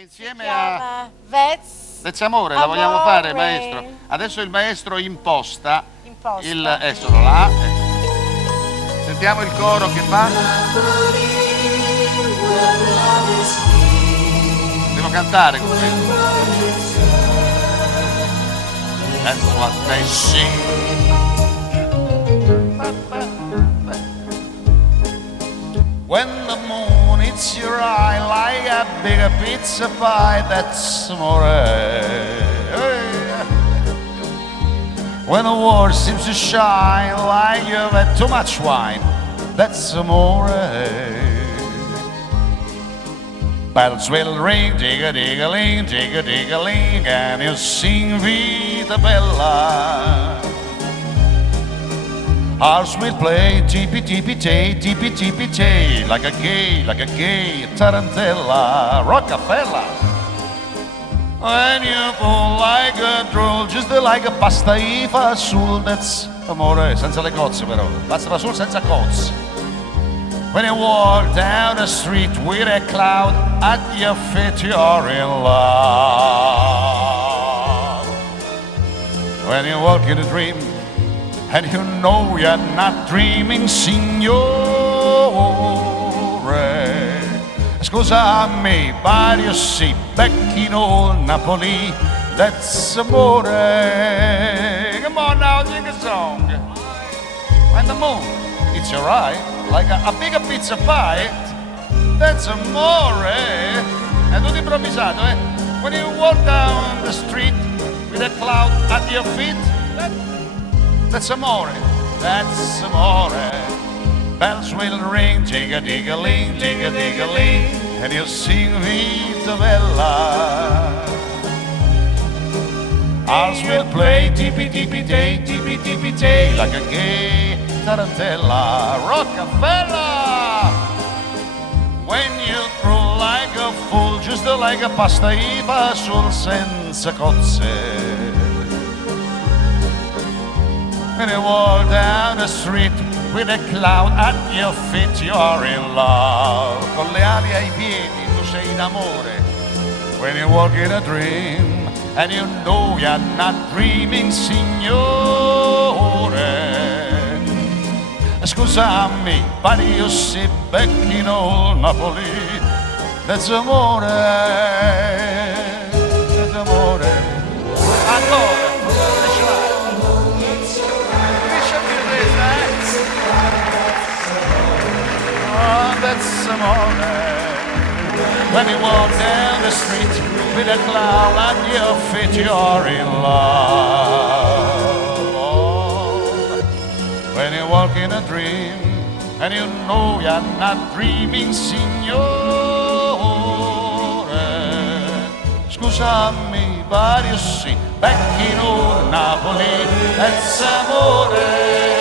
insieme a That's Amore, la vogliamo fare, maestro? Adesso il maestro imposta. Sono là. Sentiamo il coro che fa. Devo cantare con questo. That's what they sing. When the moon hits your eye like a big pizza pie, that's amore. When the world seems to shine like you've had too much wine, that's amore. Bells will ring, dig-a-dig-a-ling, dig-a-dig-a-ling, and you sing Vita Bella. Hearts will play, tippy-tippy-tay, tippy-tippy-tay, like a gay tarantella, Rockefeller. When you pull like a drool, just like a pasta e fasul, that's amore, senza le cozze però, pasta fasul senza cozze. When you walk down the street with a cloud at your feet, you're in love. When you walk in a dream, and you know you're not dreaming, signore. Scusami, but you see, back in old Napoli, that's amore. Come on now, sing a song. When the moon hits your eye, like a big pizza pie, that's amore. È tutto improvvisato, eh? When you walk down the street with a cloud at your feet, that's amore, that's amore. Bells will ring, jig-a-dig-a-ling, jig-a-dig-a-ling, and you sing Vita Bella. Hearts will play, tippy-tippy-tay, tippy-tippy-tay, like a gay tarantella, Rockefeller. When you throw like a fool, just like a pasta e fasul senza cozze. When you walk down the street with a cloud at your feet, you're in love. Con le ali ai piedi, tu sei in amore. When you walk in a dream, and you know you're not dreaming, signore. Scusami, but you see back in old Napoli, that's amore, that's amore. Ancora. That's amore. When you walk down the street with a cloud at your feet, you're in love. When you walk in a dream and you know you're not dreaming, signore. Scusami, but you see, back in old Napoli, that's amore.